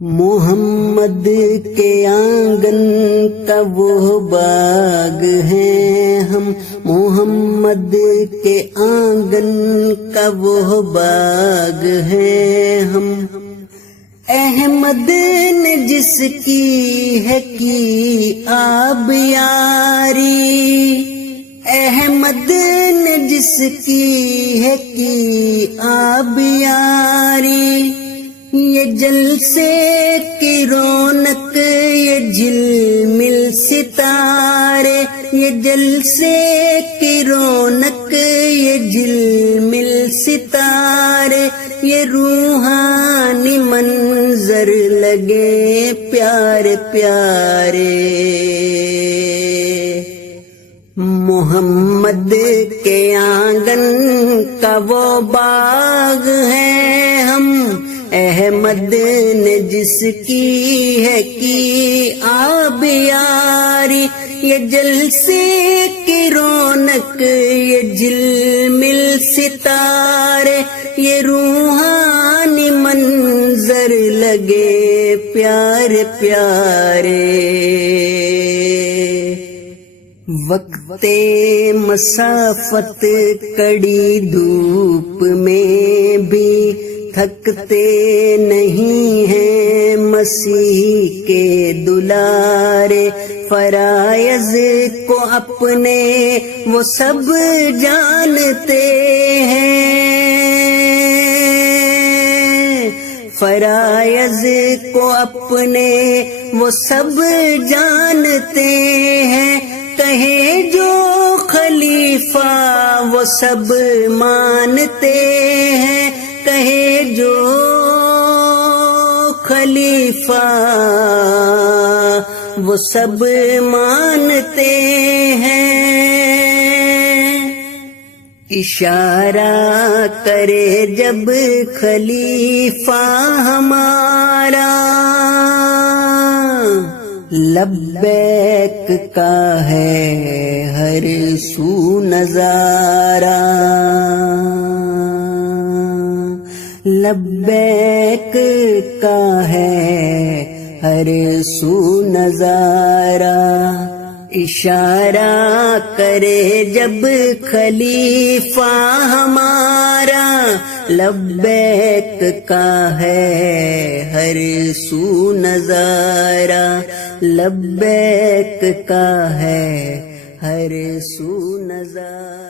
محمد کے آنگن کا وہ باغ ہیں ہم، محمد کے آنگن کا وہ باغ ہیں ہم۔ احمد نے جس کی ہے کی آب یاری، احمد نے جس کی ہے کی آب یاری، یہ جلسے کی رونق یہ جھلمل ستارے، یہ جلسے کی رونق یہ جھلمل ستارے، یہ روحانی منظر لگے پیارے پیارے۔ محمد کے آنگن کا وہ باغ ہے ہم، احمد نے جس کی ہے کی آب یاری، یہ جلسے کی رونق یہ جھلمل ستارے، یہ روحانی منظر لگے پیارے پیارے۔ وقت مسافت کڑی دھوپ میں بھی تھکتے نہیں ہیں مسیح کے دلارے، فرائض کو اپنے وہ سب جانتے ہیں، فرائض کو اپنے وہ سب جانتے ہیں، کہے جو خلیفہ وہ سب مانتے ہیں، کہے جو خلیفہ وہ سب مانتے ہیں۔ اشارہ کرے جب خلیفہ ہمارا، لبیک کا ہے ہر سو نظارہ، لبیک کا ہے ہر سو نظارہ، اشارہ کرے جب خلیفہ ہمارا، لبیک کا ہے ہر سو نظارہ، لبیک کا ہے ہر سو نظارہ۔